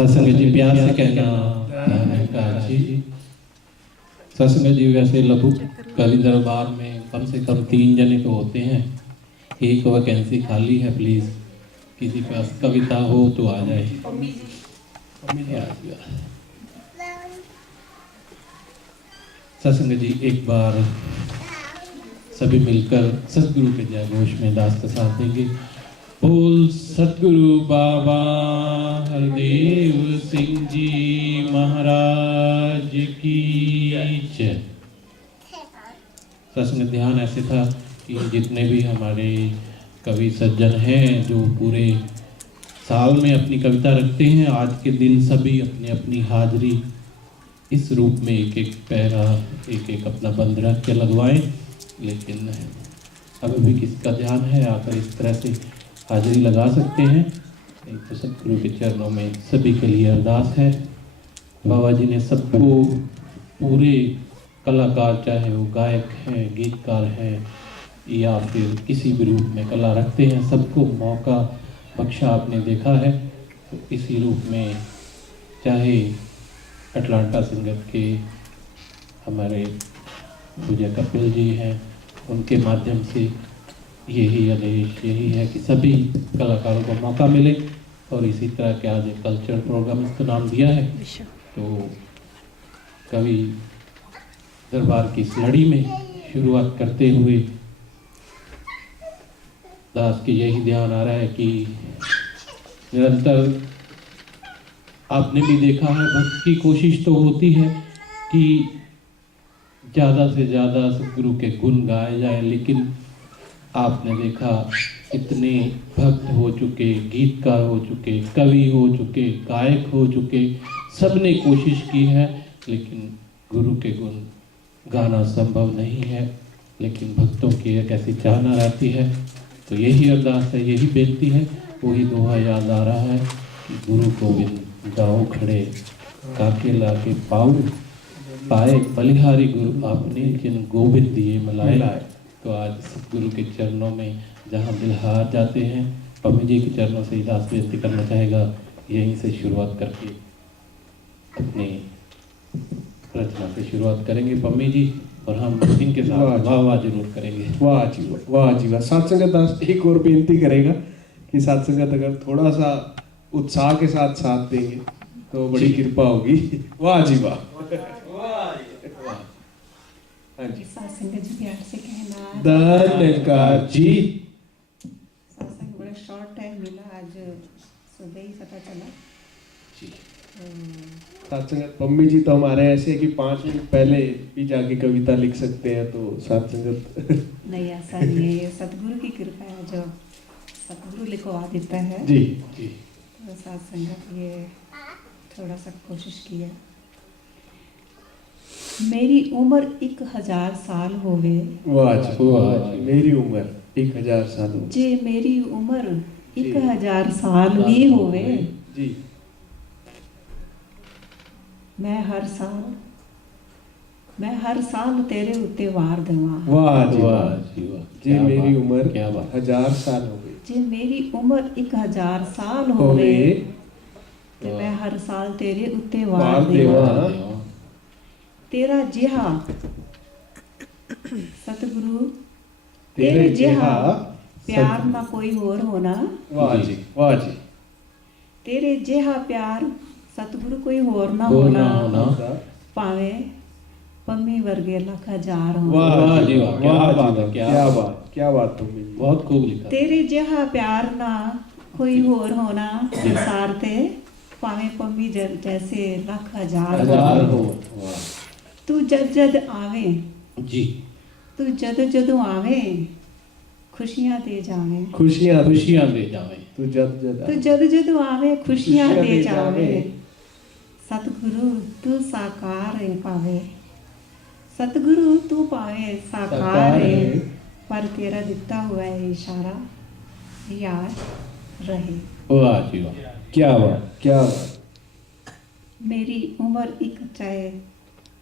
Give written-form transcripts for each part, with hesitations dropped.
सत्संग जी प्यार से कहना जी। सत्संग जी वैसे लघु कवि दरबार में कम से कम 3 जने तो होते हैं, एक वैकेंसी खाली है, प्लीज किसी के पास कविता हो तो आ जाए। सत्संग जी एक बार सभी मिलकर सतगुरु के जय घोष में दास का साथ देंगे। बोल सतगुरु बाबा हरदेव सिंह जी महाराज की जय। सत्संग ध्यान ऐसे था कि जितने भी हमारे कवि सज्जन हैं जो पूरे साल में अपनी कविता रखते हैं, आज के दिन सभी अपनी अपनी हाजिरी इस रूप में एक एक पैरा एक एक अपना बंद रख के लगवाएं। लेकिन अभी भी किसका ध्यान है आकर इस तरह से हाजिरी लगा सकते हैं। एक तो सतगुरु के चरणों में सभी के लिए अरदास है। बाबा जी ने सबको पूरे कलाकार, चाहे वो गायक हैं, गीतकार हैं या फिर किसी भी रूप में कला रखते हैं, सबको मौका बख्शा आपने देखा है। तो इसी रूप में चाहे अटलांटा सिंगर के हमारे विजय कपिल जी हैं, उनके माध्यम से यही आदेश यही है कि सभी कलाकारों को मौका मिले। और इसी तरह के आज एक कल्चरल प्रोग्राम इसको नाम दिया है। तो कवि दरबार की इस लड़ी में शुरुआत करते हुए दास की यही ध्यान आ रहा है कि निरंतर आपने भी देखा है, भक्त की कोशिश तो होती है कि ज़्यादा से ज़्यादा सतगुरु के गुण गाए जाए, लेकिन आपने देखा इतने भक्त हो चुके, गीतकार हो चुके, कवि हो चुके, गायक हो चुके, सबने कोशिश की है, लेकिन गुरु के गुण गाना संभव नहीं है। लेकिन भक्तों की एक ऐसी चाहना रहती है। तो यही अरदास है, यही बेनती है। वही दोहा याद आ रहा है कि गुरु गोविंद गाओ खड़े, काके लाके पाऊँ पाए, बलिहारी गुरु आपने जिन गोविंद दिए मलाए। तो आज सतगुरु के चरणों में जहाँ बिलहार जाते हैं, पम्मी जी के चरणों से दास बेनती करना चाहेगा यहीं से शुरुआत करके अपनी रचना से शुरुआत करेंगे पम्मी जी, और हम इनके साथ वाह वाह जरूर करेंगे। वाह जी वाह जी वाह। सत्संग दास एक और बेनती करेगा कि सत्संग अगर थोड़ा सा उत्साह के साथ साथ देंगे तो बड़ी कृपा होगी। वाह जी वाह। हाँ जी, सत्संग जी प्यार से कहना धन्यवाद जी। सत्संग बड़ा शॉर्ट टाइम मिला, आज सुबह ही पता चला जी। सत्संग पम्मी जी तो हमारे ऐसे है कि 5 मिनट पहले भी जाके कविता लिख सकते हैं। तो सत्संग नहीं, ऐसा नहीं है, ये सतगुरु की कृपा है जो सतगुरु लिखवा देता है जी जी। तो सत्संग ये थोड़ा सा कोशिश की है। मेरी उम्र 1000 साल हो गए। वाह जी वाह जी। मेरी उम्र 1000 साल हो जे मेरी उम्र 1000 साल भी हो गए जी। मैं हर साल तेरे उत्ते वार देवा। वाह जी वाह जी वाह। जी। मेरी उम्र क्या बात। 1000 साल हो गई। जे मेरी उम्र 1000 साल हो गए ते मैं हर साल तेरे उत्ते वार देवा। तेरा जिहा सतगुरु तेरे जिहा प्यार ना कोई और होना। वाह जी वाह जी। तेरे जिहा प्यार सतगुरु कोई और ना होना पावे पम्मी वर्गे लख हजार हो। वाह जी वाह। क्या बात है, क्या बात तुमने बहुत खूब लिखा। तेरे जिहा प्यार ना कोई और होना संसार ते पावे पम्मी जैसे लख हजार हो। तू जद जद आवे जी, तू जद जद आवे खुशियां दे जावे। खुशियां दे जावे। तू जद जद आवे खुशियां दे जावे। सतगुरु तू साकार है पावे, सतगुरु तू पावे साकार है, पर तेरा दिता हुआ है इशारा याद रहे। वाह जी वाह। क्या बात क्या बात। मेरी उम्र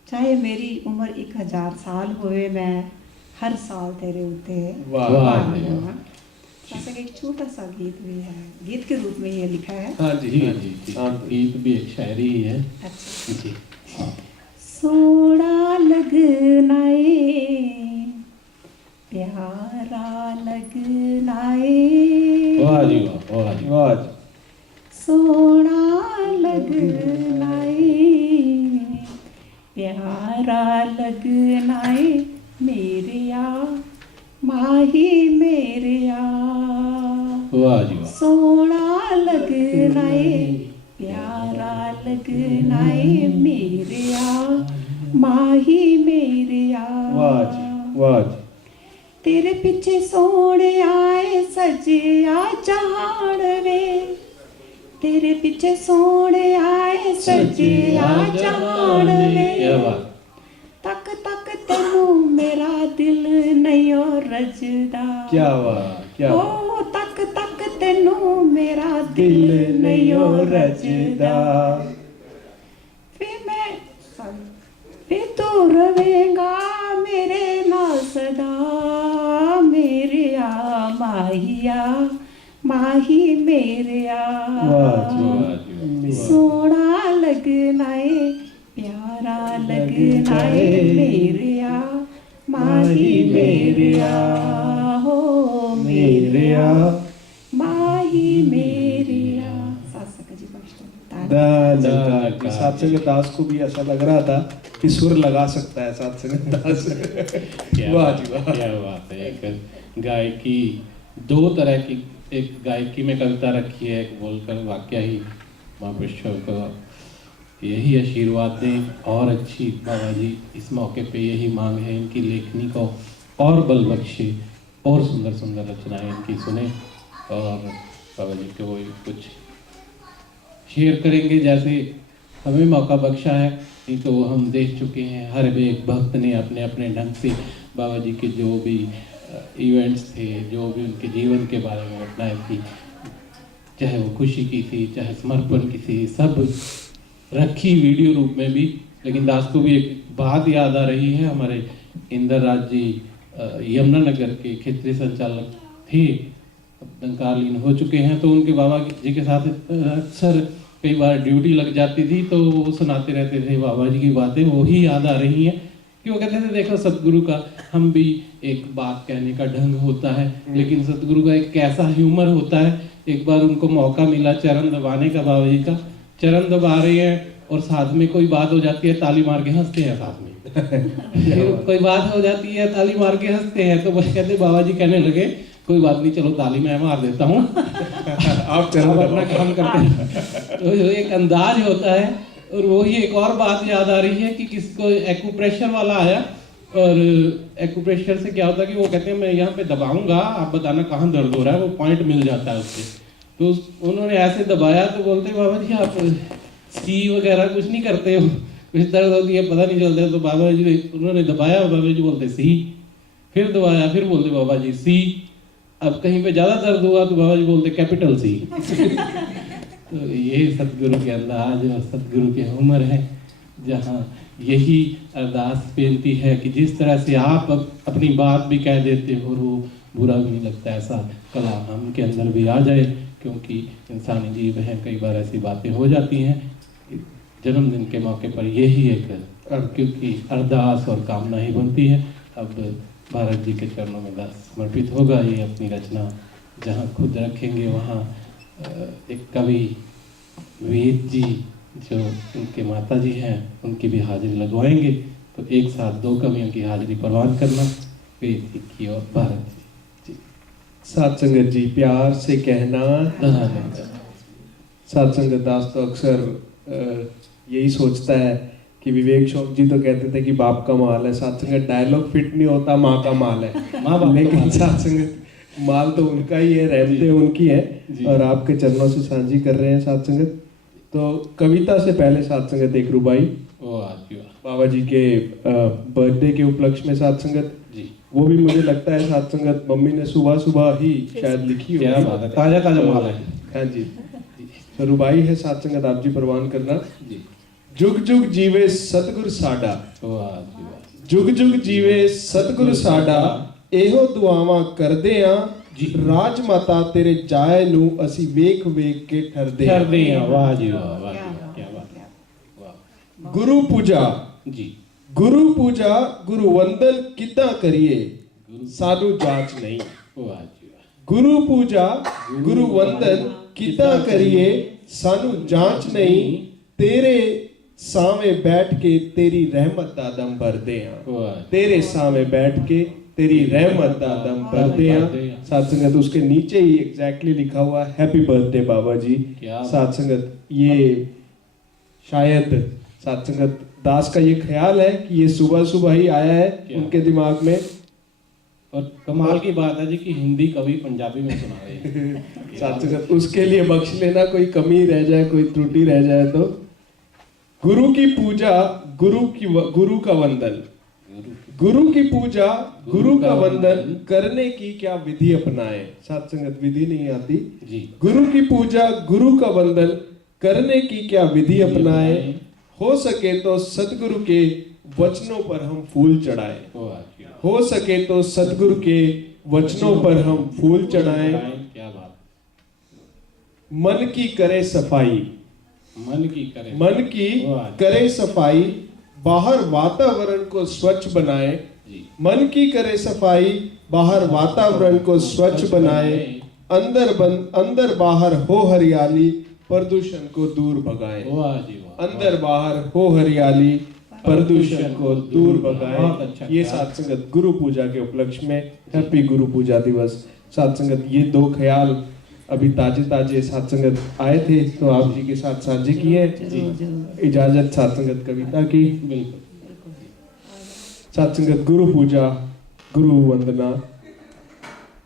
चाहे मेरी उम्र 1000 साल होवे, मैं हर साल तेरे उत्ते वाह वार देवा। साथ एक छोटा सा गीत भी है, गीत के रूप में ये लिखा है। हाँ जी जी हाँ जी जी जी हाँ गीत भी एक शायरी ही है। अच्छा। जी सोना लगनाए प्यारा लगनाए, वाह जी वाह, वाह जी वाह जी। सोना लगनाए प्यारा लगनाए, मेरिया माही मेरिया, वाह जी वाह। सोना लगनाए प्यारा लगनाए, मेरिया माही मेरिया। वाह जी वाह जी। तेरे पीछे सोने आए सजिया जहान वे, तेरे पीछे सोने आए सजिया जहान क्या वे, बात। तक तक तेनू मेरा दिल नहीं रजदा, क्या बात क्या बात। ओ तक तक तेनू मेरा दिल दिल नहीं नहीं रजदा, रजदा। फिर तू रवेगा मेरे नाल सदा, मेरिया माहिया माही मेरिया। वाह जी वाह जी वाह। सोना लगना है प्यारा लगना है, मेरिया माही मेरिया, हो मेरिया माही मेरिया। सासका जी सात्संग दास को भी ऐसा लग रहा था कि सुर लगा सकता है सात्संग दास। क्या वाह बात, जी वाह। क्या बात है। एक गायकी, दो तरह की, एक गायकी में कविता रखी है, एक बोलकर वाकया ही महापुरुषों को यही आशीर्वाद दें और अच्छी बाबा जी इस मौके पे यही मांग है इनकी लेखनी को और बल बख्शे और सुंदर सुंदर रचनाएं इनकी सुने और बाबा जी को कुछ शेयर करेंगे जैसे हमें मौका बख्शा है। नहीं तो हम देख चुके हैं हर एक भक्त ने अपने अपने ढंग से बाबा जी के जो भी इवेंट्स थे, जो भी उनके जीवन के बारे में घटनाएं थी, चाहे वो खुशी की थी, चाहे समर्पण की थी, सब रखी वीडियो रूप में भी। लेकिन दास को भी एक बात याद आ रही है, हमारे इंदर राज जी यमुनानगर के क्षेत्रीय संचालक थे, तत्कालीन हो चुके हैं, तो उनके बाबा जी के साथ अक्सर कई बार ड्यूटी लग जाती थी तो वो सुनाते रहते थे बाबा जी की बातें, वो ही याद आ रही हैं कि वो कहते थे देखो सतगुरु का हम भी एक बात कहने का ढंग होता है, लेकिन सतगुरु का एक कैसा ह्यूमर होता है। एक बार उनको मौका मिला चरण दबाने का, बाबा जी का चरण दबा रहे हैं और साथ में कोई बात हो जाती है, ताली मार के हंसते हैं साथ में। फिर कोई बात हो जाती है, ताली मार के हंसते हैं, तो वो कहते बाबा जी कहने लगे कोई बात नहीं, चलो ताली मैं मार देता हूँ आप चलो अपना काम करते हैं। तो जो एक अंदाज होता है। और वही एक और बात याद आ रही है कि किसको एक्यूप्रेशर वाला आया, और एक्यूप्रेशर से क्या होता है कि वो कहते हैं मैं यहाँ पे दबाऊंगा, आप बताना कहाँ दर्द हो रहा है, वो पॉइंट मिल जाता है उससे। तो उन्होंने ऐसे दबाया तो बोलते बाबा जी आप सी वगैरह कुछ नहीं करते हो, कुछ दर्द होती है पता नहीं चलता। तो बाबा जी उन्होंने दबाया, बाबा जी बोलते सी, फिर दबाया, फिर बोलते बाबा जी सी। अब कहीं पे ज्यादा दर्द हुआ तो बाबा जी बोलते कैपिटल सी। तो ये सतगुरु के अंदाज और सतगुरु के हुनर है, जहाँ यही अरदास बेनती है कि जिस तरह से आप अपनी बात भी कह देते हो और वो बुरा भी नहीं लगता, ऐसा कला हम के अंदर भी आ जाए, क्योंकि इंसानी जीव हैं, कई बार ऐसी बातें हो जाती हैं। जन्मदिन के मौके पर यही एक क्योंकि अरदास और कामना ही बनती है। अब भारत जी के चरणों में दास समर्पित होगा ये अपनी रचना, जहाँ खुद रखेंगे वहाँ एक कवि वेद जी जो उनके माता जी हैं उनकी भी हाजिरी लगवाएंगे। तो एक साथ दो कवियों की हाजिरी परवान करना, वेद जी की और भारत जी। सात्संगत जी प्यार से कहना, सात्संगत दास तो अक्सर यही सोचता है कि विवेक शौक जी तो कहते थे कि बाप का माल है, सात्संगत डायलॉग फिट नहीं होता, माँ का माल है। माँ बाप लेकिन सात्संगत माल तो उनका ही है, रहमतें उनकी है और आपके चरणों से साझी कर रहे हैं सात्संगत। तो कविता से पहले सात्संगत एक रुबाई बाबा जी के बर्थडे के उपलक्ष्य में सात्संगत जी, वो भी मुझे लगता है सात्संगत मम्मी ने सुबह सुबह ही शायद लिखी होगी। क्या बात है, ताजा ताजा माल है। हाँ जी, तो रुबाई है सात्संगत आप जी परवान करना। जी, जुग जुग जीवे सतगुरु साडा, वाह जी वाह। जुग जुग जीवे सतगुरु साडा, ਇਹੋ ਦੁਆਵਾਂ ਕਰਦੇ ਆ ਰਾਜ ਮਾਤਾ ਤੇਰੇ ਜਾਏ ਨੂੰ ਅਸੀਂ ਵੇਖ ਵੇਖ ਕੇ ਠਰਦੇ ਆ। वाह जी वाह, वाह जी वाह, क्या बात है, वाह ਗੁਰੂ ਪੂਜਾ जी। ਗੁਰੂ ਪੂਜਾ ਗੁਰੂ ਵੰਦਨ ਕਿੱਦਾਂ ਕਰੀਏ ਸਾਨੂੰ ਜਾਂਚ ਨਹੀਂ। वाह जी वाह, ਗੁਰੂ ਪੂਜਾ ਗੁਰੂ ਵੰਦਨ ਕਿੱਦਾਂ ਕਰੀਏ ਸਾਨੂੰ ਜਾਂਚ ਨਹੀਂ। ਤੇਰੇ ਸਾਵੇਂ ਬੈਠ ਕੇ ਤੇਰੀ ਰਹਿਮਤ ਦਾ ਦਮ ਭਰਦੇ ਆ। वाह तेरे सामने बैठ के तेरी रहमत का दम भरते हैं। साथ संगत उसके नीचे ही एग्जैक्टली लिखा हुआ है हैप्पी बर्थडे बाबा जी। क्या साथ संगत ये शायद साथ संगत दास का ये ख्याल है कि ये सुबह सुबह ही आया है उनके दिमाग में। और कमाल की बात है जी कि हिंदी कवि पंजाबी में सुना रहे हैं। साथ संगत उसके लिए बख्श लेना, कोई कमी रह जाए, कोई त्रुटि रह जाए तो। गुरु की पूजा गुरु का वंदन, गुरु की पूजा गुरु का वंदन करने की क्या विधि अपनाए। साथ संगत विधि नहीं आती जी। गुरु की पूजा गुरु का वंदन करने की क्या विधि अपनाए। हो सके तो सतगुरु के वचनों पर हम फूल चढ़ाए। हो सके तो सतगुरु के वचनों पर हम फूल चढ़ाएं। क्या बात। मन की करे सफाई, मन की करे सफाई, बाहर वातावरण को स्वच्छ बनाए। मन की करे सफाई, बाहर वातावरण को स्वच्छ बनाए। अंदर बाहर हो हरियाली, प्रदूषण को दूर भगाए। अंदर बाहर हो हरियाली, प्रदूषण को दूर भगाए। ये साथ संगत गुरु पूजा के उपलक्ष्य में हैप्पी गुरु पूजा दिवस। साथ संगत ये दो ख्याल अभी ताजे साथ संगत आए थे तो आप जी के साथ साझे किए। इजाजत साथ संगत कविता की। साथ संगत गुरु पूजा गुरु वंदना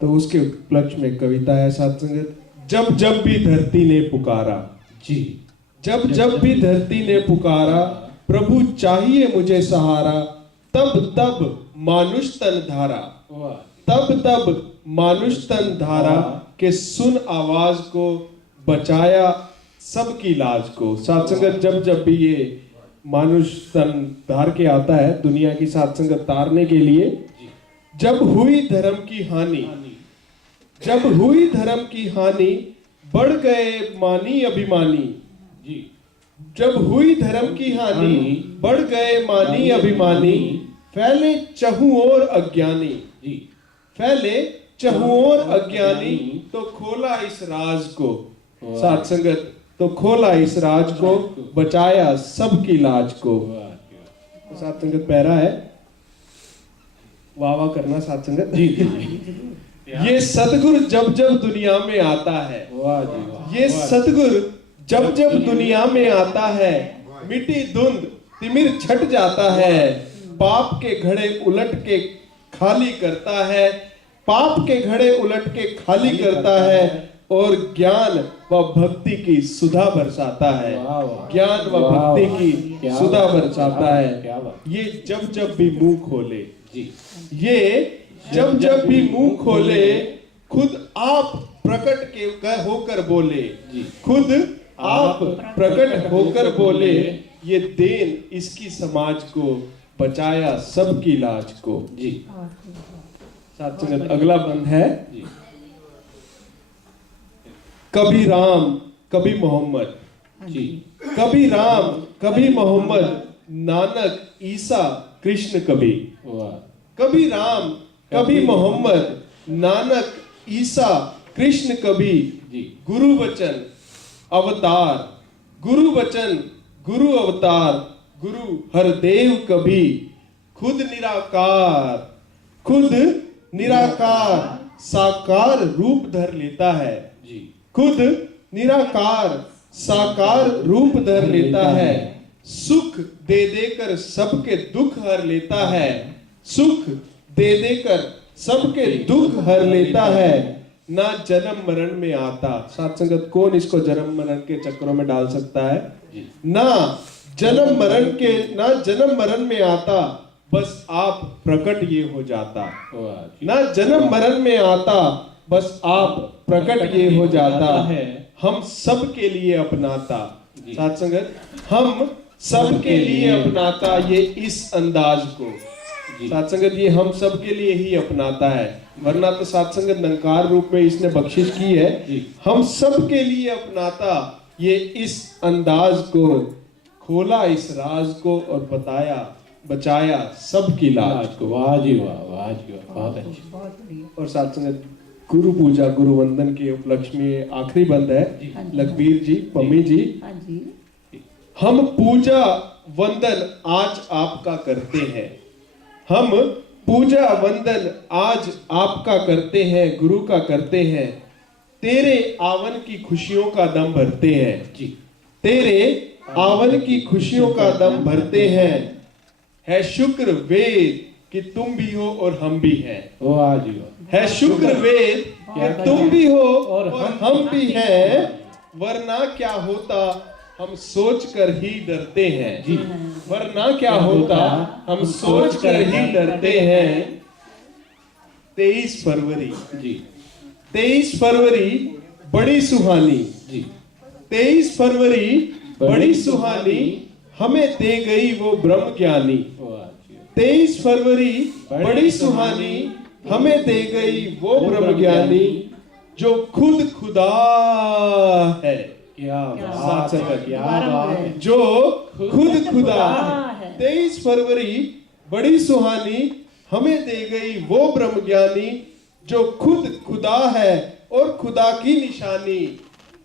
तो उसके उपलक्ष्य में कविता है। साथ संगत जब जब भी धरती ने पुकारा जी, जब जब भी धरती ने पुकारा, प्रभु चाहिए मुझे सहारा, तब तब मानुष तन धारा, तब तब मानुष तन धारा के सुन आवाज को बचाया सबकी लाज को। साथ संगत जब जब भी ये मानुष तन धार के आता है दुनिया की साथ संगत तारने के लिए, जब हुई धर्म की हानि, जब हुई धर्म की हानि, बढ़ गए मानी अभिमानी जी। जब हुई धर्म की हानि, बढ़ गए मानी अभिमानी, फैले चहुं ओर अज्ञानी जी, फैले चहुं ओर अज्ञानी, तो खोला इस राज को। साथ संगत तो खोला इस राज को, बचाया सबकी लाज को। तो साथ संगत पैरा है, वाह वाह करना साथ संगत जी। ये सतगुरु जब जब दुनिया में आता है, ये सतगुरु जब जब दुनिया में आता है, मिट्टी धुंध तिमिर छट जाता है, पाप के घड़े उलट के खाली करता है, पाप के घड़े उलट के खाली करता है, और ज्ञान व भक्ति की सुधा बरसाता है। ज्ञान व भक्ति की सुधा बरसाता है। ये जब जब भी मुंह खोले, ये जब जब भी मुंह खोले, खुद आप प्रकट के होकर बोले, खुद आप प्रकट होकर बोले, ये देन इसकी समाज को, बचाया सबकी लाज को जी। साथ संगत अगला बंद है, कभी राम कभी मोहम्मद जी, कभी राम कभी मोहम्मद, नानक ईसा कृष्ण कभी। कभी राम कभी मोहम्मद, नानक ईसा कृष्ण कभी। गुरु वचन अवतार, गुरु वचन गुरु अवतार, गुरु हरदेव कभी। खुद निराकार, खुद निराकार साकार रूप धर लेता है जी। खुद निराकार साकार रूप धर लेता है, सुख दे देकर सबके दुख हर लेता है, सुख दे देकर सबके दुख हर लेता है, ना जन्म मरण में आता। साथ संगत कौन इसको जन्म मरण के चक्रों में डाल सकता है? ना जन्म मरण में आता, बस आप प्रकट ये हो जाता। ना जन्म मरण में आता, बस आप प्रकट ये हो जाता है, हम सब के लिए अपनाता। साथ संगत हम सब के लिए अपनाता ये इस अंदाज को, साथ संगत ये हम सब के लिए ही अपनाता है, वरना तो साथ संगत निरंकार रूप में इसने बख्शिश की है, हम सब के लिए अपनाता ये इस अंदाज को खोला, इस राज को और बताया, बचाया सबकी लाज को। वाह जी वाह, वाह जी वाह, बहुत अच्छी। बहुत बढ़िया। और साथ संगत गुरु पूजा गुरु वंदन के उपलक्ष्य में आखिरी बंद है, लखबीर जी, पम्मी जी। हाँ जी। हम पूजा वंदन आज आपका करते हैं, हम पूजा वंदन आज आपका करते हैं, गुरु का करते हैं, तेरे आवन की खुशियों का दम भरते हैं जी, तेरे आवन की खुशियों का दम भरते हैं, है शुक्र वेद कि तुम भी हो और हम भी हैं। वाह जी वाह, है शुक्र वेद कि तुम भी हो और हम भी हैं, वरना क्या होता हम सोच कर ही डरते हैं जी, वरना क्या होता हम सोच कर ही डरते हैं। 23 फरवरी जी 23 फरवरी बड़ी सुहानी जी, 23 फरवरी बड़ी सुहानी हमें दे गई वो ब्रह्म ज्ञानी। वाह जी, 23 फरवरी बड़ी सुहानी हमें दे गई वो ब्रह्म ज्ञानी, जो खुद खुदा है। क्या बात है, क्या बात है, जो खुद खुदा है। 23 फरवरी बड़ी सुहानी हमें दे गई वो ब्रह्म ज्ञानी, जो खुद खुदा है और खुदा की निशानी।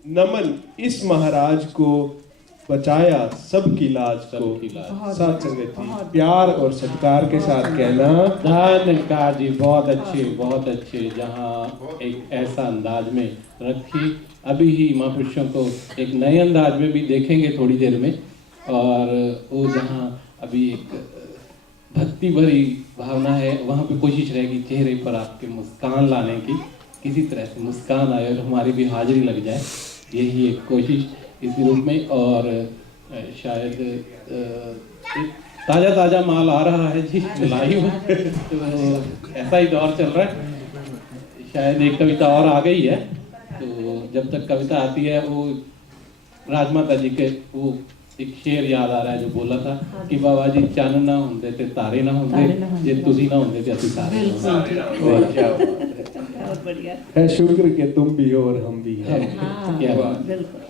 नमन इस महाराज को, बचाया सबकी लाज को। साथ संगत जी प्यार और सत्कार के साथ कहना धन्यकार जी, बहुत अच्छे, बहुत अच्छे। जहाँ एक ऐसा अंदाज में रखी, अभी ही महापुरुषों को एक नए अंदाज में भी देखेंगे थोड़ी देर में, और वो जहाँ अभी एक भक्ति भरी भावना है, वहाँ पे कोशिश रहेगी चेहरे पर आपके मुस्कान लाने की, किसी तरह से मुस्कान आए और हमारी भी हाजिरी लग जाए, यही एक कोशिश इसी रूप में। और शायद ताज़ा ताज़ा माल आ रहा है जी, लाइव तो ऐसा ही दौर चल रहा है। शायद एक कविता और आ गई है, तो जब तक कविता आती है, वो राजमाता जी के वो एक शेर याद आ रहा है जो बोला था कि बाबा जी चन्न ना होंदे ते तारे ना होंदे, जे तुसी ना होंदे ते असीं सारे ना होंदे। क्या बहुत बढ़िया है शुक्र के तुम भी हो और हम भी हैं। क्या बात, बिल्कुल।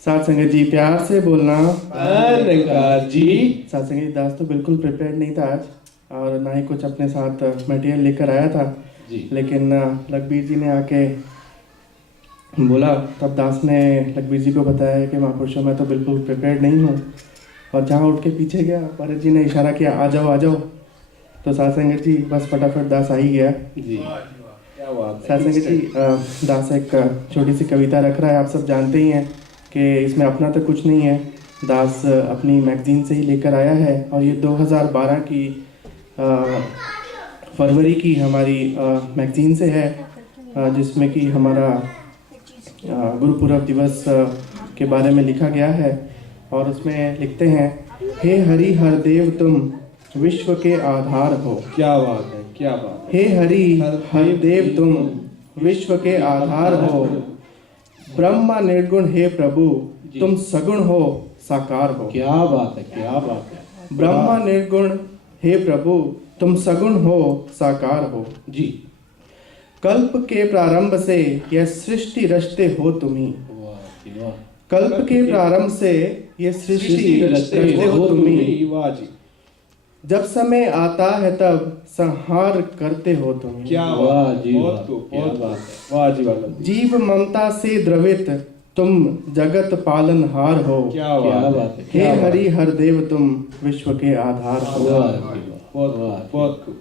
साथ संगत जी प्यार से बोलना। धन्यकार जी। साथ संगत दास तो बिल्कुल प्रिपेयर्ड नहीं था आज, और ना ही कुछ अपने साथ मटेरियल लेकर आया था जी, लेकिन लखबीर जी ने आके बोला, तब दास ने लखबीर जी को बताया कि महापुरुषों मैं तो बिल्कुल प्रिपेयर्ड नहीं हूँ, और जहाँ उठ के पीछे गया भरत जी ने इशारा किया आ जाओ आ जाओ, तो साथ संगत जी बस फटाफट दास आ ही गया जी, क्या बात साथ संगत जी। दास एक छोटी सी कविता रख रहा है, आप सब जानते ही हैं कि इसमें अपना तो कुछ नहीं है, दास अपनी मैगजीन से ही लेकर आया है, और ये 2012 की फरवरी की हमारी मैगजीन से है, जिसमें कि हमारा गुरुपुरब दिवस के बारे में लिखा गया है। और उसमें लिखते हैं, हे हरि हरदेव तुम विश्व के आधार हो। क्या बात है, क्या बात हे हरि हरदेव तुम विश्व के आधार हो, ब्रह्मा निर्गुण हे प्रभु तुम सगुण हो साकार हो। क्या बात है, क्या बात है। ब्रह्मा निर्गुण हे प्रभु तुम सगुण हो साकार हो जी। कल्प के प्रारंभ से यह सृष्टि रचते हो तुम्ही। वाह जी वाह। कल्प के प्रारंभ से यह सृष्टि रचते हो तुम्ही। वाह जी। जब समय आता है तब संहार करते हो तुम्ही। क्या वाह बात जी, बहुत वाह, खूब, क्या बहुत बात खूब। वाह जी वाह। जीव ममता से द्रवित तुम जगत पालनहार हो। क्या क्या बात बात है, हे क्या बात है। हरि हरदेव तुम विश्व के आधार हो। वाह जी वाह, बहुत वाह, बहुत खूब।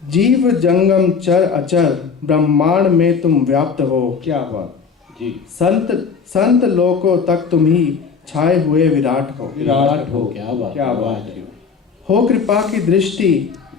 जीव जंगम चर अचर ब्रह्मांड में तुम व्याप्त हो। क्या बात। जी। संत संत लोकों तक तुम ही छाए हुए विराट हो। विराट हो। क्या बात, क्या वाह बात जी हो कृपा की दृष्टि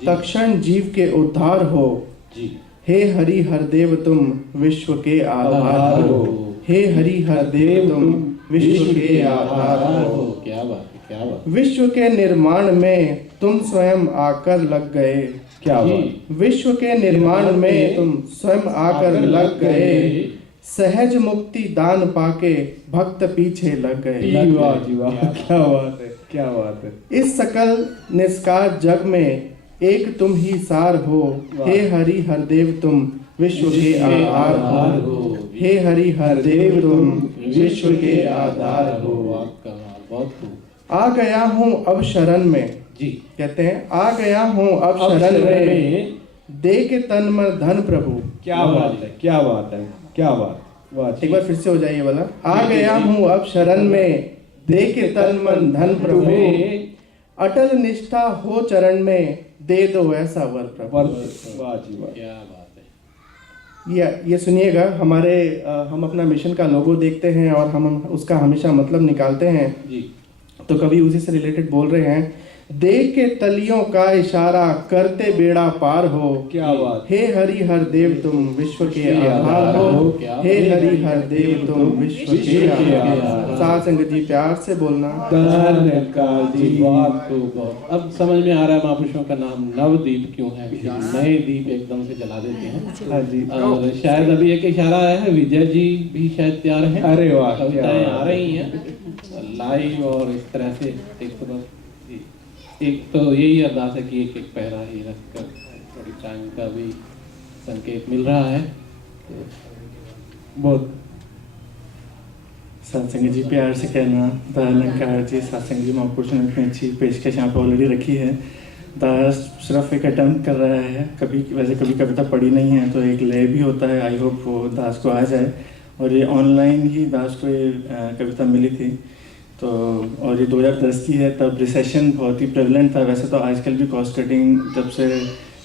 तक्षण जीव के उद्धार हो। जी। हे हरि हरदेव तुम विश्व के आधार हो। हे हरि हरदेव तुम विश्व के आधार हो। क्या बात है, क्या बात। विश्व के निर्माण में तुम स्वयं आकर लग गए। क्या जी। बात। विश्व के निर्माण में तुम स्वयं आकर लग गए। सहज मुक्ति दान पाके भक्त पीछे लग गए। वाह जी वाह। क्या बात है, क्या बात है। इस सकल निष्कार जग में एक तुम ही सार हो, हे हरि हर देव तुम विश्व के आधार हो, हे हरि हर देव तुम विश्व के आधार हो। बहुत खूब। आ गया हूँ अब शरण में, जी कहते हैं आ गया हूँ अब शरण में, दे के तन मन धन प्रभु। क्या बात है, क्या बात है, क्या बात, वाह। एक बार फिर से हो जाइए वाला। आ गया हूँ अब शरण में, दे के तन मन धन प्रभु, अटल निष्ठा हो चरण में, दे दो ऐसा वर प्रभु। वाह जी वाह। क्या बात है। ये सुनिएगा, हमारे हम अपना मिशन का लोगो देखते हैं और हम उसका हमेशा मतलब निकालते हैं। जी तो कभी उसी से रिलेटेड बोल रहे हैं, दे के तलियों का इशारा करते बेड़ा पार हो, क्या बात। हे हरि हर देव तुम विश्व के आधार हो, हे हरि हर देव तुम विश्व के आधार। साथ संगत जी प्यार से बोलना। धन्यकार जी, बात तो बहुत अब समझ में आ रहा है महापुरुषों का नाम नवदीप क्यों है। नए दीप एकदम से जला देते हैं। हाँ जी। और शायद अभी एक इशारा आया है, विजय जी भी शायद तैयार हैं। अरे वाह, कविताएं आ रही हैं लाइव और इस तरह से। एक तो यही अरदास है कि एक एक पैरा ही रखकर थोड़ी टाइम का भी संकेत मिल रहा है। बहुत सत्संग जी प्यार से कहना। धन्यकार जी, सत्संग जी महापुरुष ने इतनी अच्छी पेशकश यहाँ पे ऑलरेडी रखी है। दास सिर्फ एक अटेम्प्ट कर रहा है, कभी वैसे कभी कविता पढ़ी नहीं है तो एक लय भी होता है। आई होप वो दास को आ जाए। और ये ऑनलाइन ही दास को ये कविता मिली थी तो, और ये 2010 की है, तब रिसेशन बहुत ही प्रेवलेंट था। वैसे तो आजकल भी कॉस्ट कटिंग जब से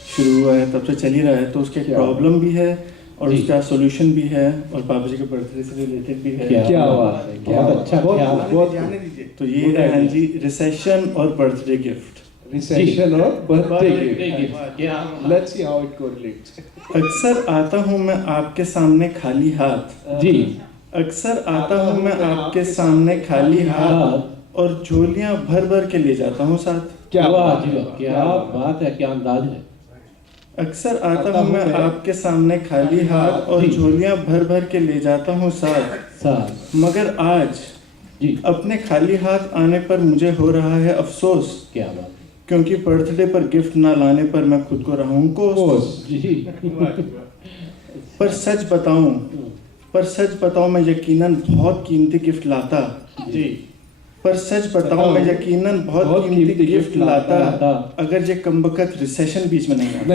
शुरू हुआ है तब से चल ही रहा है, तो उसके प्रॉब्लम भी है और उसका सोल्यूशन भी है और बाबा जी के बर्थडे से रिलेटेड भी है। क्या बात है, क्या अच्छा, बहुत ध्यान दीजिए। तो ये है हाँ जी, रिसेशन और बर्थडे गिफ्ट। रिसेशन और birthday gift. Let's see how it correlates. अक्सर आता हूँ मैं आपके सामने खाली हाथ, जी अक्सर आता हूँ मैं आपके सामने खाली हाथ और झोलियां भर भर के ले जाता हूँ साथ। क्या बात जी, क्या बात है, क्या अंदाज है। अक्सर आता हूँ मैं आपके सामने खाली हाथ और झोलियां भर भर के ले जाता हूँ साथ, मगर आज जी अपने खाली हाथ आने पर मुझे हो रहा है अफसोस। क्या बात, क्योंकि बर्थडे पर गिफ्ट ना लाने पर मैं खुद को रहा हूँ कोस। जी पर सच बताऊं मैं यकीनन बहुत कीमती गिफ्ट लाता। जी पर सच बताऊं मैं यकीनन बहुत कीमती गिफ्ट लाता अगर ये कमबख्त रिसेशन बीच में नहीं आता।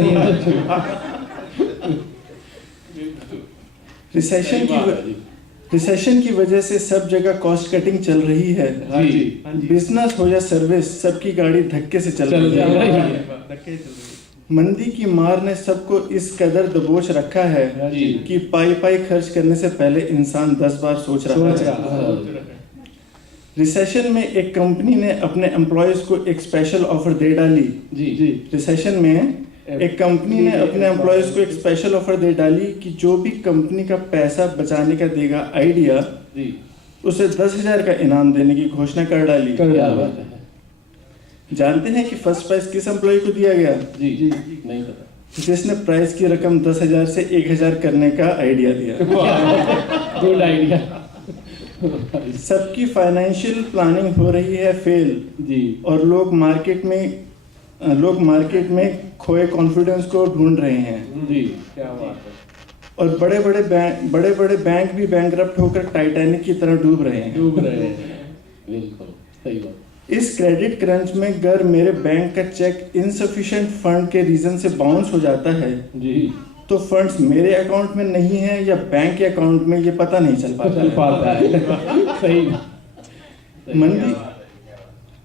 रिसेशन की वजह से सब जगह कॉस्ट कटिंग चल रही है। बिजनेस हो या सर्विस, सबकी गाड़ी धक्के से चल रही है। मंदी की मार ने सबको इस कदर दबोच रखा है कि पाई पाई खर्च करने से पहले इंसान 10 बार सोच रहा है। रिसेशन में एक कंपनी ने अपने एम्प्लॉयज को एक स्पेशल ऑफर दे डाली। जी रिसेशन में एक कंपनी ने अपने एम्प्लॉयज को एक स्पेशल ऑफर दे डाली कि जो भी कंपनी का पैसा बचाने का देगा आइडिया, उसे 10,000 का इनाम देने की घोषणा कर डाली। क्या बात है। जानते हैं कि फर्स्ट प्राइज किस एम्प्लॉय को दिया गया? जी नहीं पता। जिसने प्राइज की रकम 10,000 से 1,000 करने का आइडिया दिया। Good idea. सबकी फाइनेंशियल प्लानिंग हो रही है फेल जी, और लोग मार्केट में खोए कॉन्फिडेंस को ढूंढ रहे हैं। जी क्या बात है। और बड़े बड़े बैंक भी बैंकरप्ट होकर टाइटैनिक की तरह डूब रहे हैं। बिल्कुल सही बात। इस क्रेडिट क्रंच में अगर मेरे बैंक का चेक इनसफिशिएंट फंड के रीजन से बाउंस हो जाता है जी, तो फंड्स मेरे अकाउंट में नहीं है या बैंक के अकाउंट में, ये पता नहीं चल पाता है। सही।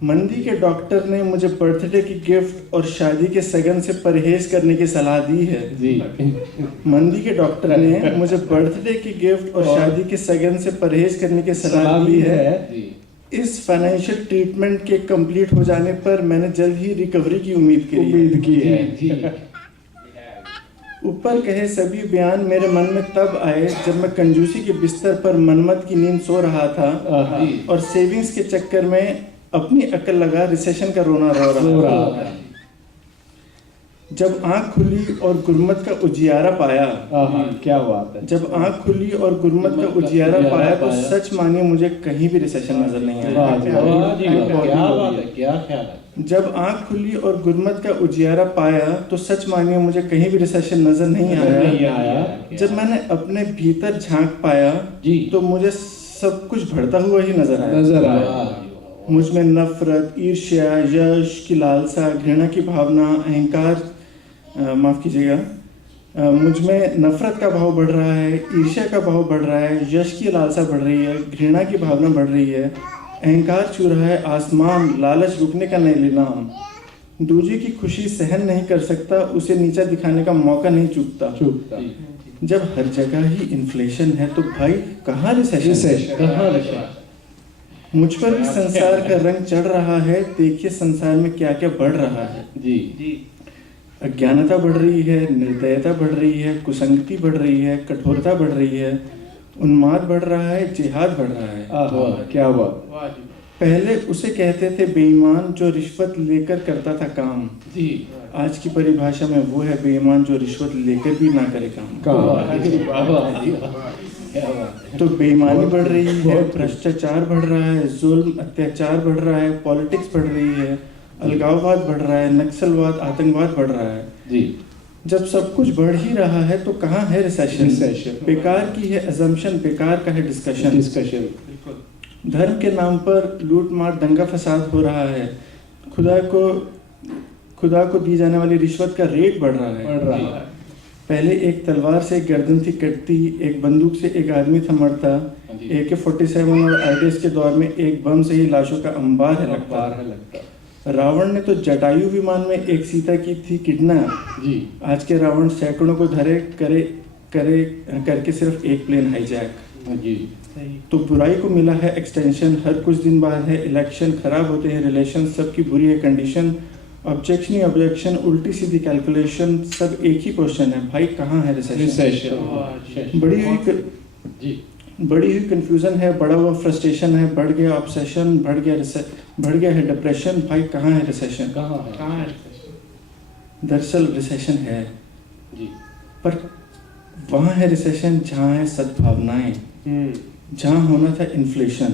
मंदी के डॉक्टर ने मुझे बर्थडे की गिफ्ट और शादी के सगन से परहेज करने की सलाह दी है। जी मंदी के डॉक्टर ने मुझे बर्थडे की गिफ्ट और शादी के सगन से परहेज करने की सलाह दी है। जी, इस फाइनेंशियल ट्रीटमेंट के कंप्लीट हो जाने पर मैंने जल्द ही रिकवरी की उम्मीद की है। जी ऊपर कहे सभी बयान मेरे मन में तब आए जब मैं कंजूसी के बिस्तर पर मनमत की नींद सो रहा था और सेविंग्स के चक्कर में अपनी अकल लगा रिसेशन का रोना रो रहा था। जब आंख खुली और गुरमत का उजियारा पाया, क्या बात है। जब आंख खुली और गुरमत का उजियारा पाया तो सच मानिए मुझे कहीं भी रिसेशन नजर नहीं आया। वाह जी वाह, क्या बात है, क्या ख्याल है। जब आंख खुली और गुरमत का उजियारा पाया तो सच मानिए मुझे कहीं भी रिसेशन नजर नहीं आया। जब मैंने अपने भीतर झांक पाया जी तो मुझे सब कुछ बढ़ता हुआ ही नजर आया। मुझ में नफरत, ईर्ष्या, यश की लालसा, घृणा की भावना, अहंकार, माफ कीजिएगा, मुझ में नफरत का भाव बढ़ रहा है, ईर्ष्या का भाव बढ़ रहा है, यश की लालसा बढ़ रही है, घृणा की भावना बढ़ रही है, अहंकार छू रहा है आसमान, लालच रुकने का नहीं लेना, दूजे की खुशी सहन नहीं कर सकता, उसे नीचा दिखाने का मौका नहीं चूकता। जब हर जगह ही इन्फ्लेशन है तो भाई कहाँ रिसेशन? मुझ पर भी संसार का रंग चढ़ रहा है, देखिए संसार में क्या क्या बढ़ रहा है। जी अज्ञानता बढ़ रही है, निर्दयता बढ़ रही है, कुसंगति बढ़ रही है, कठोरता बढ़ रही है, उन्माद बढ़ रहा है, जिहाद बढ़ रहा है। क्या बात। पहले उसे कहते थे बेईमान जो रिश्वत लेकर करता था काम, जी आज की परिभाषा में वो है बेईमान जो रिश्वत लेकर भी ना करे काम। तो बेईमानी बढ़ रही है, भ्रष्टाचार बढ़ रहा है, जुल्म अत्याचार बढ़ रहा है, पॉलिटिक्स बढ़ रही है, अलगाववाद बढ़ रहा है, नक्सलवाद, आतंकवाद बढ़ रहा है। जी जब सब कुछ बढ़ ही रहा है तो कहाँ है रिसेशन? बेकार की है अजम्पशन, बेकार का है डिस्कशन। धर्म के नाम पर लूट मार, दंगा फसाद हो रहा है, खुदा को दी जाने वाली रिश्वत का रेट बढ़ रहा है। पहले एक तलवार से एक गर्दन थी कटती, एक बंदूक से एक आदमी था मरता, AK-47 और IDS के दौर में एक बम से ही लाशों का अंबार है लगता। रावण ने तो जटायु विमान में एक सीता की थी किडनैप, जी आज के रावण सैकड़ों को करके सिर्फ एक प्लेन हाईजैक। जी तो बुराई को मिला है एक्सटेंशन, हर कुछ दिन बाद है इलेक्शन, खराब होते हैं रिलेशन, सबकी बुरी है कंडीशन, ऑब्जेक्शन ही ऑब्जेक्शन, उल्टी सीधी कैलकुलेशन, सब एक ही क्वेश्चन है भाई कहाँ है रिसेशन? बड़ी हुई कंफ्यूजन है, बढ़ा हुआ फ्रस्ट्रेशन है, बढ़ गया ऑब्सेशन, बढ़ गया है डिप्रेशन, भाई कहाँ है रिसेशन? दरअसल रिसेशन है जी, पर वहाँ है रिसेशन जहाँ है सद्भावनाएं, जहाँ होना था इन्फ्लेशन।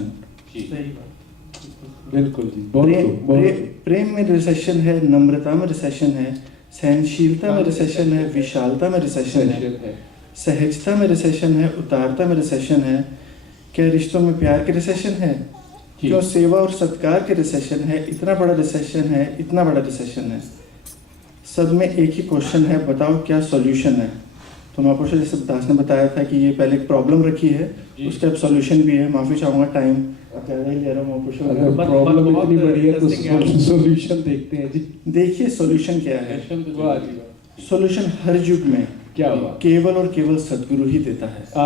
बिल्कुल जी। प्रेम में रिसेशन है, नम्रता में रिसेशन है, सहनशीलता में रिसेशन है, विशालता में रिसेशन है, सहजता में रिसेशन है, उदारता में रिसेशन है। क्या रिश्तों में प्यार के रिसेशन है? क्यों सेवा और सत्कार के रिसेशन है? इतना बड़ा रिसेशन है, इतना बड़ा रिसेशन है। सब में एक ही क्वेश्चन है, बताओ क्या सॉल्यूशन है? तो महापुरुष जैसे दास ने बताया था कि ये पहले एक प्रॉब्लम रखी है, उसका अब सॉल्यूशन भी है। माफी चाहूंगा, टाइम ज़्यादा ही ले रहा हूँ महापुरुष। अगर प्रॉब्लम इतनी बड़ी है तो सॉल्यूशन देखते हैं जी। देखिए सॉल्यूशन क्या है। सॉल्यूशन हर युग में क्या केवल और केवल सदगुरु ही देता है। क्या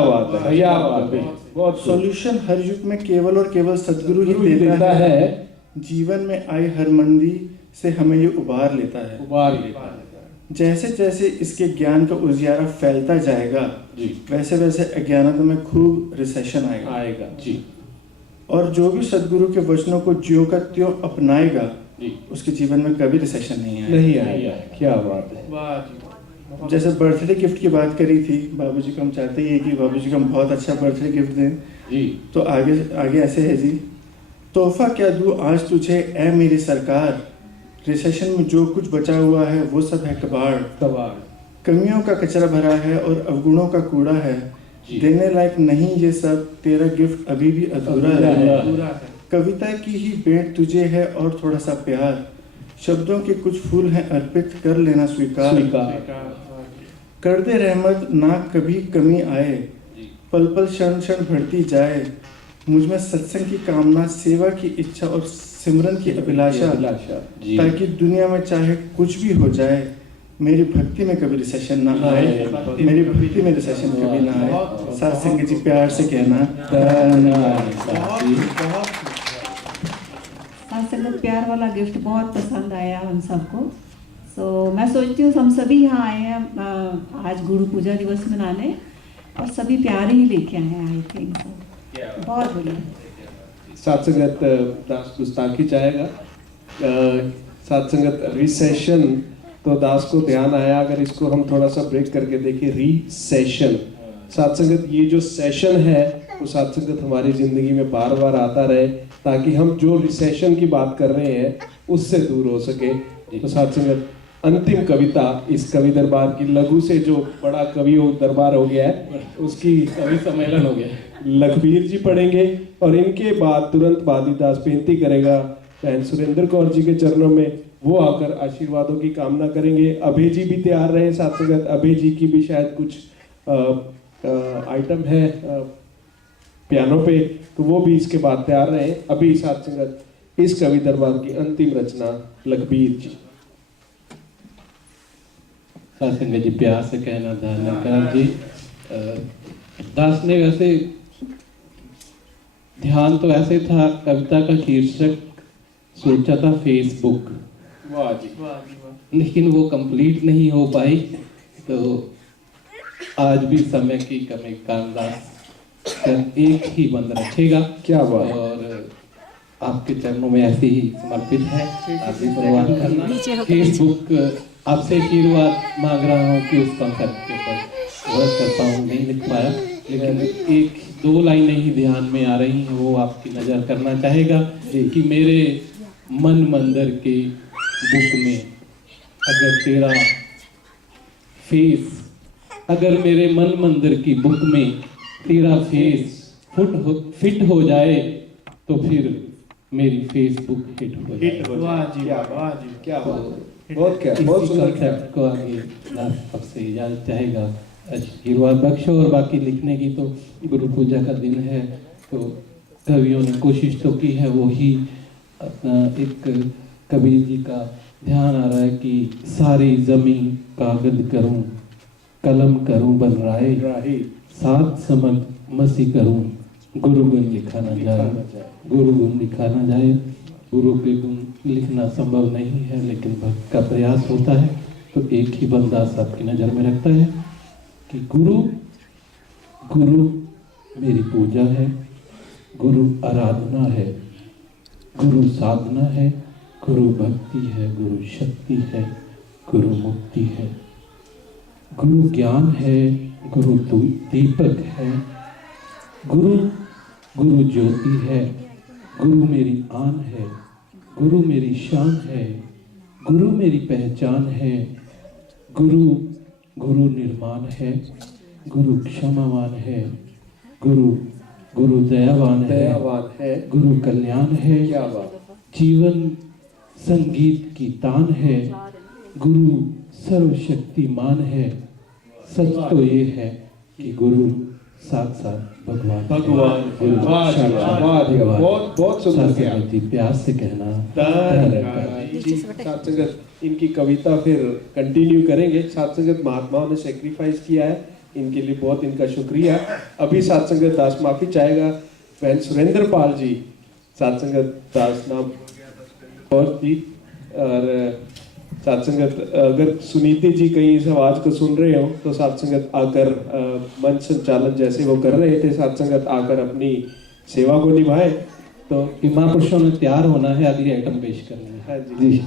बात है, क्या बात है। बहुत सॉल्यूशन हर युग में केवल और केवल सदगुरु ही देता है। जीवन में आई हर मंदी से हमें ये उबार लेता है। जैसे जैसे इसके ज्ञान का उजियारा फैलता जाएगा वैसे वैसे अज्ञानता में खूब रिसेशन आएगा जी। और जो भी सदगुरु के वचनों को ज्यों का त्यों अपनाएगा उसके जीवन में कभी रिसेशन नहीं आएगा। क्या बात है। जैसे बर्थडे गिफ्ट की बात करी थी, बाबूजी को हम चाहते हैं कि बाबूजी को हम बहुत अच्छा बर्थडे गिफ्ट दें जी। तो आगे ऐसे है जी, तोहफा क्या दूं आज तुझे ऐ मेरी सरकार, रिसेशन में जो कुछ बचा हुआ है वो सब है कबाड़। कमियों का कचरा भरा है और अवगुणों का कूड़ा है, देने लायक नहीं ये सब, तेरा गिफ्ट अभी भी अधूरा है। कविता की ही भेंट तुझे है और थोड़ा सा प्यार, शब्दों के कुछ फूल हैं अर्पित, कर लेना स्वीकार। कर दे रहमत ना कभी कमी आए, पल पल क्षण क्षण बढ़ती जाए, मुझ में सत्संग की कामना, सेवा की इच्छा और सिमरन की अभिलाषा, ताकि दुनिया में चाहे कुछ भी हो जाए मेरी भक्ति में कभी रिसेशन ना आए, मेरी भक्ति में रिसेशन कभी ना आए। साथ संगत जी प्यार से कहना संगत प्यार वाला गिफ्ट बहुत पसंद आया हम सबको। सो मैं सोचती हूँ हम सभी यहाँ आए हैं आज गुरु पूजा दिवस मनाने और सभी प्यार ही लेके आए हैं। आई थिंक बहुत बढ़िया। साथ संगत दास गुस्ताखी चाहेगा। साथ संगत रिसेशन तो दास को ध्यान आया, अगर इसको हम थोड़ा सा ब्रेक करके देखें, रीसेशन। साथ संगत ये जो सेशन है वो साथ संगत हमारी जिंदगी में बार बार आता रहे, ताकि हम जो रिसेशन की बात कर रहे हैं उससे दूर हो सके। तो साथ संगत अंतिम कविता इस कवि दरबार की, लघु से जो बड़ा कवि दरबार हो गया है उसकी कवि सम्मेलन हो गया, लखबीर जी पढ़ेंगे और इनके बाद तुरंत बाद दास बेनती करेगा बहन सुरेंद्र कौर जी के चरणों में, वो आकर आशीर्वादों की कामना करेंगे। अभय जी भी तैयार रहे साथ संगत, अभय जी की भी शायद कुछ आइटम है पियानो पे, तो वो भी इसके बाद तैयार रहे। अभी साथ संगत इस कवि दरबार की अंतिम रचना लखबीर जी। साथ संगत जी प्यार से कहना दानकर जी, दास ने वैसे ध्यान तो ऐसे था, कविता का शीर्षक सोचा था फेसबुक, वाह जी, लेकिन वो कंप्लीट नहीं हो पाई। तो आज भी समय की कमी कारण दास एक ही बंद रखेगा। क्या बात। और आपके चरणों में ऐसे ही समर्पित है, आशीर्वाद करना। फेसबुक आपसे आशीर्वाद मांग रहा हूँ कि उस कॉन्सेप्ट के ऊपर वर्क कर पाऊँ, नहीं लिख पाया, लेकिन एक दो लाइनें ही ध्यान में आ रही हैं, वो आपकी नजर करना चाहेगा कि मेरे मन मंदिर के बुक में अगर तेरा फेस, अगर मेरे मन मंदिर की बुक में तेरा फेस फिट हो जाए तो फिर मेरी फेसबुक हिट हो जाए। वाह जी, वाह जी, क्या बात, बहुत क्या, बहुत सुंदर कॉन्सेप्ट को आगे आपसे इजाजत चाहेगा, आशीर्वाद बख्शो। और बाकी लिखने की तो गुरु पूजा का दिन है, तो कवियों ने कोशिश तो की है, वो ही अपना एक कबीर जी का ध्यान आ रहा है कि सारी जमीन कागज करूं, कलम करूं बन राहे, सात समझ मसी करूं, गुरु गुण लिखा न जाए, गुरु गुण लिखा न जाए। गुरु के गुण लिखना संभव नहीं है, लेकिन भक्त का प्रयास होता है। तो एक ही बंदा सबकी नजर में रखता है कि गुरु गुरु मेरी पूजा है, गुरु आराधना है, गुरु साधना है, गुरु भक्ति है, गुरु शक्ति है, गुरु मुक्ति है, गुरु ज्ञान है, गुरु दीपक है, गुरु गुरु ज्योति है, गुरु मेरी आन है, गुरु मेरी शान है, गुरु मेरी पहचान है, गुरु गुरु निर्माण है, गुरु क्षमावान है, गुरु गुरु दयावान है, गुरु कल्याण है, क्या बात, जीवन संगीत की तान है, गुरु सर्वशक्तिमान है। सच तो ये है कि गुरु साक्षात भगवान बहुत बहुत सुंदर जी, प्यार से कहना। साथ संगत इनकी कविता फिर कंटिन्यू करेंगे। साथ संगत महात्माओं ने सेक्रीफाइस किया है, इनके लिए बहुत इनका शुक्रिया। अभी साथ संगत दास माफी चाहेगा बहन सुरेंद्र पाल जी, साथ संगत दास नाम और जी, और साथ संगत अगर सुनीति जी कहीं इस आवाज को सुन रहे हो तो साथ संगत आकर मंच संचालन जैसे वो कर रहे थे, साथ संगत आकर अपनी सेवा को निभाए। तो महापुरुषों ने तैयार होना है, अगली आइटम पेश करनी है। हाँ जी,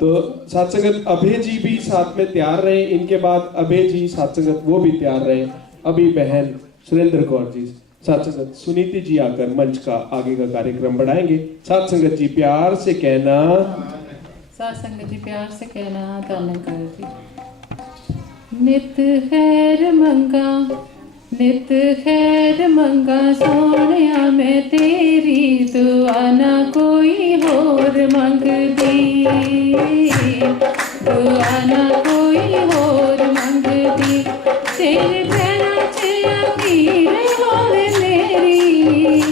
तो साथ संगत अभय जी भी साथ में तैयार रहे, इनके बाद अभय जी साथ संगत वो भी तैयार रहे। अभी बहन सुरेंद्र कौर जी, साथ संगत सुनीति जी आकर मंच का आगे का कार्यक्रम बढ़ाएंगे। साथ संगत जी प्यार से कहना, साथ संगत जी प्यार से कहना, धन्यकार जी। नित खैर मंगा, नित खैर मंगा सोनिया मैं तेरी, दुआ ना कोई होर मंगदी, दुआ ना कोई होर मंगदी, तेरे पैरां च अखीर होवे मेरी,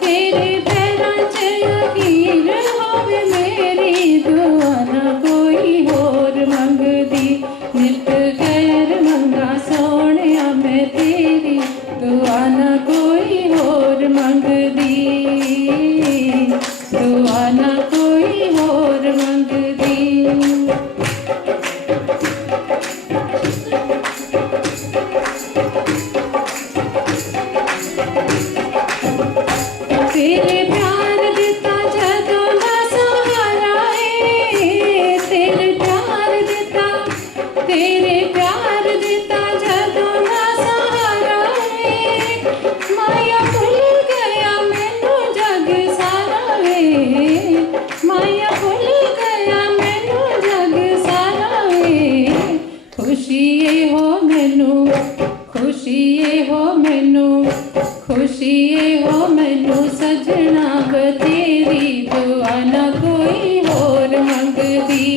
तेरे पैरां च अखीर होवे मेरी, दुआ ना कोई होर मंगदी, नित खैर मंगा सोनिया मैं तेरी, दुआ ना कोई होर मंगदी, दुआ ना कोई होर मंगदी। तेरे खुशिए हो मैनू सजना बतेरी दुआ ना कोई होर मंगदी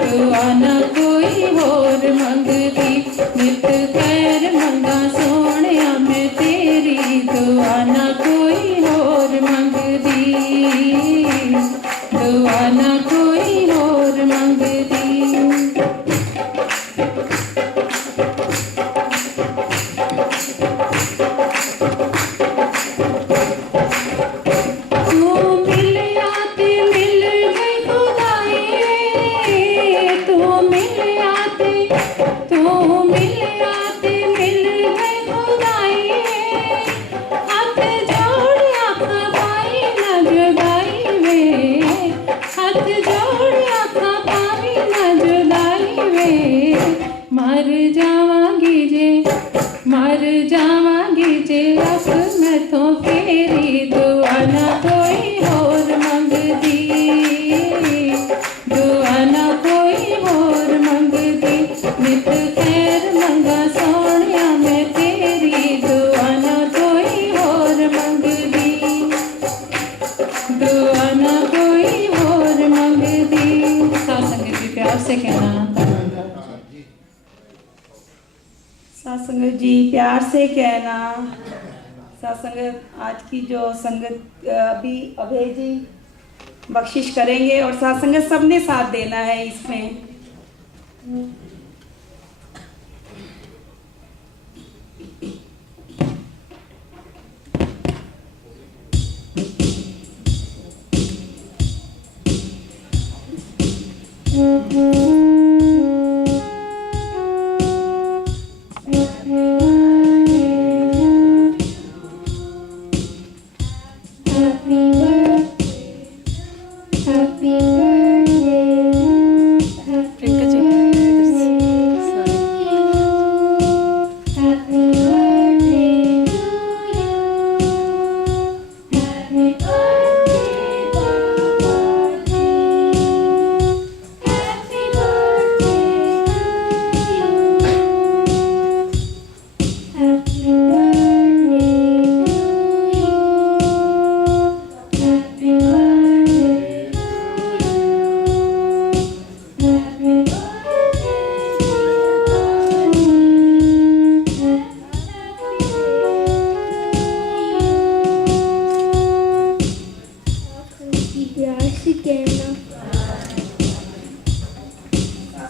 दुआ ना कोई होर मंगदी नित खैर मंगा सोहणिया मैं तेरी दुआ ना कोई होर मंगदी दुआ ना कोई होर मंगदी मर जावांगी जे अख मैं तो फेरी दुआ ना कोई होर मंगदी दुआ ना कोई होर मंगदी नित खैर मंगा सोहणिया मैं तेरी दुआ ना कोई होर मंगदी दुआ ना कोई होर मंगदी। साथ संगत जी प्यार से कहना सत्संगत जी प्यार से कहना। सत्संगत आज की जो संगत अभी अभय जी बख्शिश करेंगे और सत्संगत सबने साथ देना है इसमें।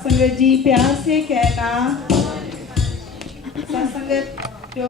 संगत जी प्यार से कहना। सत्संगत